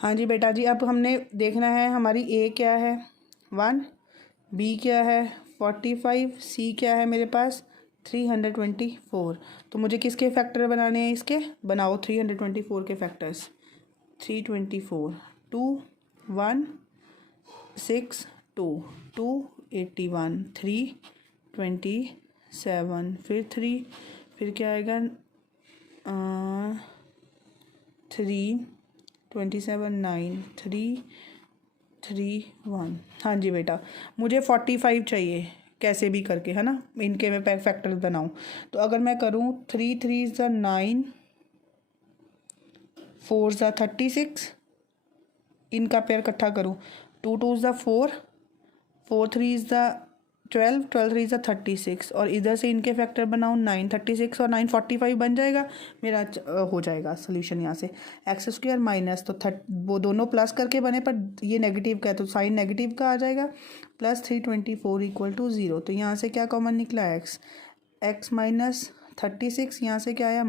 हाँ जी बेटा जी, अब हमने देखना है हमारी ए क्या है 1, बी क्या है 45, सी क्या है मेरे पास 324। तो मुझे किसके फैक्टर बनाने हैं इसके, बनाओ 324 के फैक्टर्स। 324 2 1 6 2 2 81 3 27 फिर 3 फिर क्या आएगा 3 27 9 3 3 1। हाँ जी बेटा, मुझे 45 चाहिए कैसे भी करके, है ना, इनके मैं फैक्टर्स बनाऊँ। तो अगर मैं करूँ 3 3 ज़ा 9 4 ज़ा 36, इनका पेयर इकट्ठा करूँ 2 2 ज़ा 4 4 3 ज़ा 12 12 3 ज़ा 36, और इधर से इनके फैक्टर बनाऊँ 9 36 और 9 45 बन जाएगा मेरा। हो जाएगा सोल्यूशन यहाँ से एक्स स्क्वायर माइनस तो वो दोनों प्लस करके बने पर ये नेगेटिव का है तो साइन नेगेटिव का आ जाएगा, प्लस 324 इक्वल टू 0। तो यहाँ से क्या कॉमन निकला एक्स माइनस 36, यहाँ से क्या आया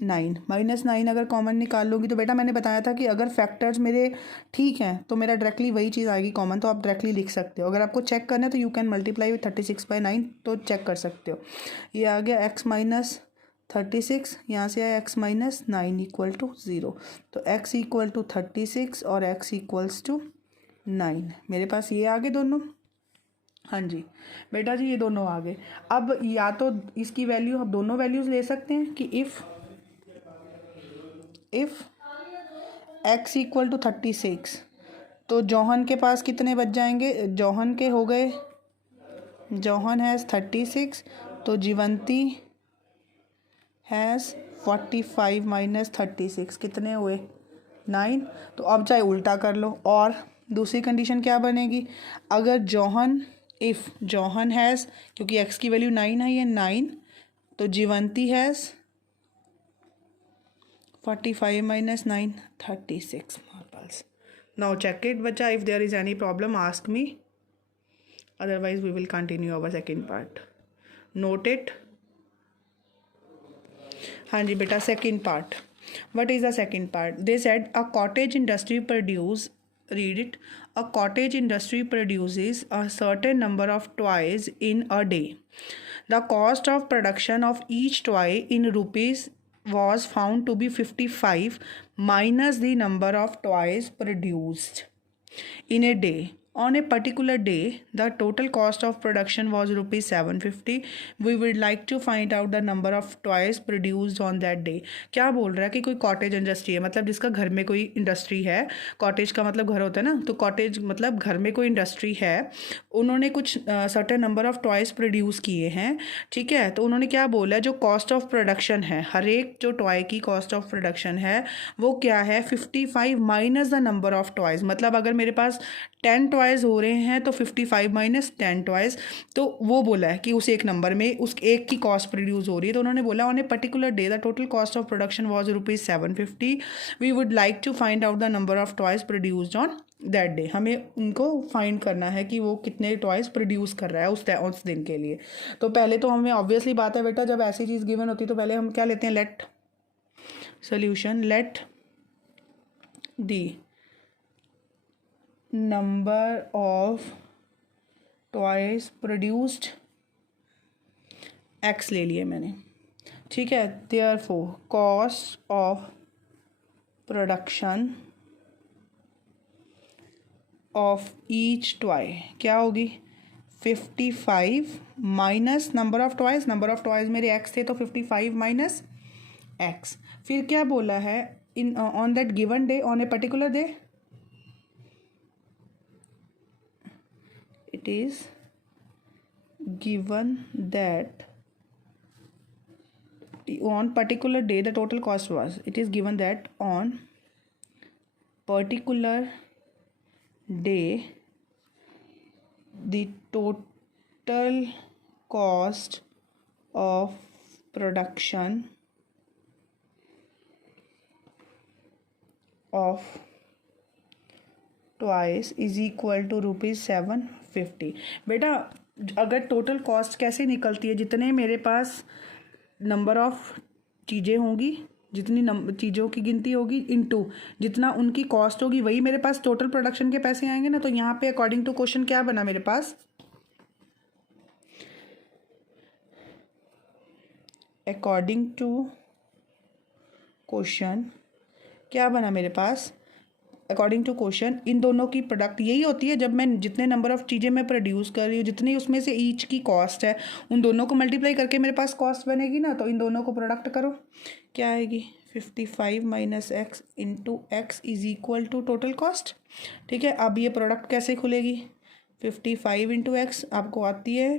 -9 अगर कॉमन निकाल लोगी तो बेटा मैंने बताया था कि अगर फैक्टर्स मेरे ठीक हैं तो मेरा डायरेक्टली वही चीज़ आएगी कॉमन, तो आप डायरेक्टली लिख सकते हो। अगर आपको चेक करना है तो यू कैन मल्टीप्लाई विथ 36/9, तो चेक कर सकते हो। ये आ गया एक्स माइनस 36, यहाँ से आया एक्स माइनस 9 इक्वल टू 0। तो एक्स इक्वल टू 36 और एक्स इक्वल्स टू 9, मेरे पास ये आ गए दोनों। हाँ जी बेटा जी, ये दोनों आ गए। अब या तो इसकी वैल्यू हम दोनों वैल्यूज़ ले सकते हैं कि इफ़ x इक्वल टू 36, तो जौहन के पास कितने बच जाएंगे, जौहन के हो गए, जौहन हैज़ 36, तो जीवंती हैज़ 45 माइनस 36 कितने हुए 9। तो अब चाहे उल्टा कर लो। और दूसरी कंडीशन क्या बनेगी, अगर जौहन इफ़ जौहन हैज़, क्योंकि x की वैल्यू 9 है, ये 9, तो जीवंती has 45 minus 9 36 marbles. Now check it bacha, if there is any problem ask me, otherwise we will continue our second part. Note it. हाँ जी बेटा, second part. What is the second part? They said a cottage industry produce, read it, a cottage industry produces a certain number of toys in a day. The cost of production of each toy in rupees was found to be 55 minus the number of toys produced in a day. On a particular day, the total cost of production was rupees 750. We would like to find out the number of toys produced on that day. क्या बोल रहा है कि कोई cottage industry है, मतलब जिसका घर में कोई इंडस्ट्री है। कॉटेज का मतलब घर होता है ना, तो कॉटेज मतलब घर में कोई इंडस्ट्री है, उन्होंने कुछ certain number of toys produce किए हैं, ठीक है। तो उन्होंने क्या बोला, जो कॉस्ट ऑफ प्रोडक्शन है, हर एक जो टॉय की कॉस्ट ऑफ प्रोडक्शन है वो क्या है 55 minus the number of toys. मतलब अगर मेरे पास 10 टॉयज़ हो रहे हैं तो 55 माइनस 10 टॉयज़, तो वो बोला है कि उस एक नंबर में उस एक की कॉस्ट प्रोड्यूस हो रही है। तो उन्होंने बोला on a particular day the total cost of production was rupees 750। We would like to find out the number of toys produced on that day. हमें उनको फाइंड करना है कि वो कितने टॉयज़ प्रोड्यूस कर रहा है उस दिन के लिए। तो पहले तो हमें ऑब्वियसली बात है बेटा, जब ऐसी चीज़ गिवन होती है तो पहले हम क्या लेते हैं, let solution, let the number of toys produced x ले लिए मैंने, ठीक है। Therefore cost of production of each toy क्या होगी 55 minus number of toys, number of toys मेरे एक्स थे तो 55 माइनस एक्स। फिर क्या बोला है, in on that given day, on a particular day, it is given that on particular day the total cost was, it is given that on particular day the total cost of production of toys is equal to rupees 750। बेटा अगर total cost कैसे निकलती है, जितने मेरे पास number of चीज़ें होंगी, जितनी चीज़ों की गिनती होगी इनटू जितना उनकी कॉस्ट होगी, वही मेरे पास टोटल प्रोडक्शन के पैसे आएंगे ना। तो यहाँ पे अकॉर्डिंग टू क्वेश्चन क्या बना मेरे पास, अकॉर्डिंग टू क्वेश्चन क्या बना मेरे पास, अकॉर्डिंग टू क्वेश्चन इन दोनों की प्रोडक्ट यही होती है, जब मैं जितने नंबर ऑफ चीज़ें मैं प्रोड्यूस कर रही हूँ, जितनी उसमें से ईच की कॉस्ट है, उन दोनों को मल्टीप्लाई करके मेरे पास कॉस्ट बनेगी ना। तो इन दोनों को प्रोडक्ट करो, क्या आएगी 55 minus x into x is equal to total cost. ठीक है, अब ये प्रोडक्ट कैसे खुलेगी, 55 इंटू एक्स आपको आती है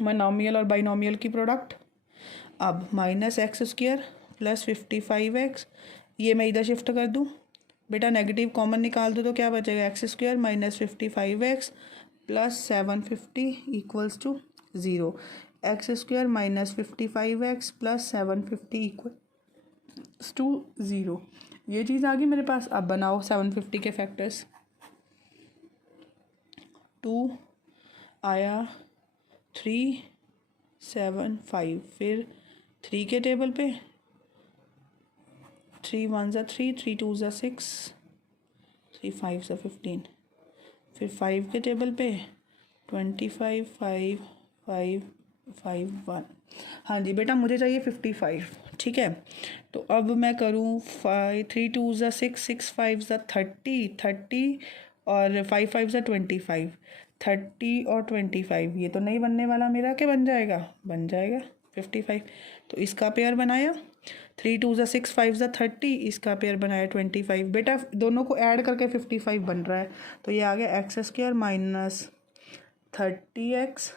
मोनोमियल और बाइनोमियल की प्रोडक्ट। अब minus x square plus 55x, ये मैं इधर शिफ्ट कर दूँ बेटा, नेगेटिव कॉमन निकाल दो तो क्या बचेगा, x square minus 55x plus 750 equals to 0। X square minus 55x plus 750 equals to 0। ये चीज़ आ गई मेरे पास। अब बनाओ 750 के फैक्टर्स, 2 आया 3 7 5, फिर 3 के टेबल पे 3 1 ज़ा 3, 3 2 ज़ा 6, 3 5 ज़ा 15, फिर 5 के टेबल पे 25 5 5 5 1। हाँ जी बेटा, मुझे चाहिए 55। ठीक है, तो अब मैं करूँ 5 3 2 ज़ा 6, 6 5 ज़ा 30, 30 और 5 5 ज़ा 25, 30 और 25, ये तो नहीं बनने वाला मेरा, क्या बन जाएगा, बन जाएगा 55। तो इसका पेयर बनाया 3 2 ज़ा 6, 5 ज़ा 30, इसका पेयर बनाया 25। बेटा दोनों को ऐड करके 55 बन रहा है। तो ये आ गया एक्स स्क्वायर माइनस 30x